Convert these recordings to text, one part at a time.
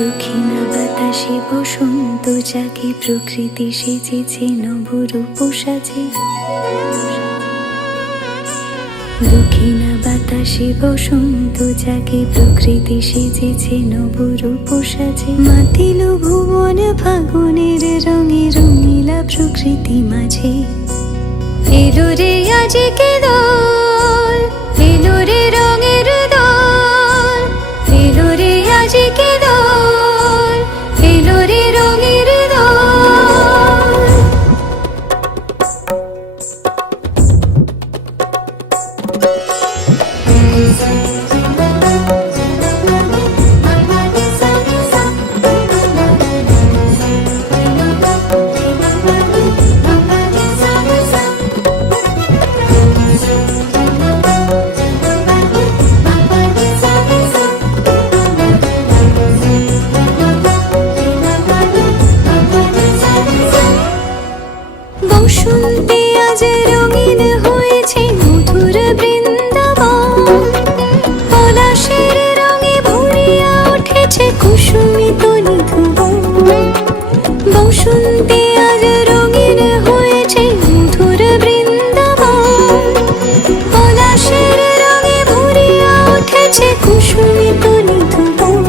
দক্ষিণা বাতাসে বসন্ত জাগে, প্রকৃতি সেজেছে নবরূপ সাজে। দক্ষিণা বাতাসে বসন্ত জাগে, প্রকৃতি সেজেছে নবরূপ সাজে। মাতিল ভুবন ফাগুনের রঙে, রঙিলা প্রকৃতি মাঝে। এলো রে আজকে দোল, এলো রে রঙের দোল, এলো রে আজকে দোল, এলো রে রঙের দোল। বসন্তে আজ রঙিন হয়েছে মধুর বৃন্দাবন, পলাশের রঙে ভরিয়া উঠেছে কুসুমিত নিধুবন। বসন্তে আজ রঙিন হয়েছে মধুর বৃন্দাবন, পলাশের রঙে ভরিয়া উঠেছে কুসুমিত নিধুবন।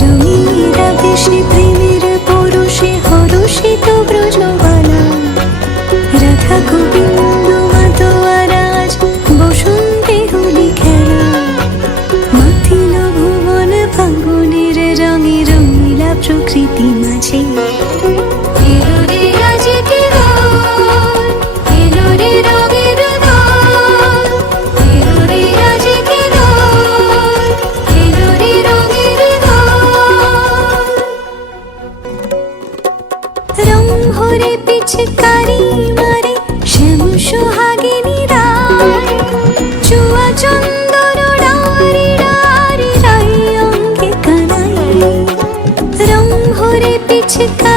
রঙিনীরা বেশি প্রেমের পরশে হরষিত ব্রজবালা, রাধা গোবিন্দ মাতোয়ারাজ বসন্তে হোলি খেলা। মাতিল ভুবন ফাগুনের রঙে, রঙিলা প্রকৃতি মাঝে। এলো রে আজকে দোল, এলো রে রঙের দোল, এলো রে আজকে দোল, এলো রে রঙের দোল। রং ভরে পিচকারি মারে শ্যাম সোহাগিনী রায়, চুয়া চন্দন ডারি ডারি রাই অঙ্গে কানাই। রং ভরে পিচকারি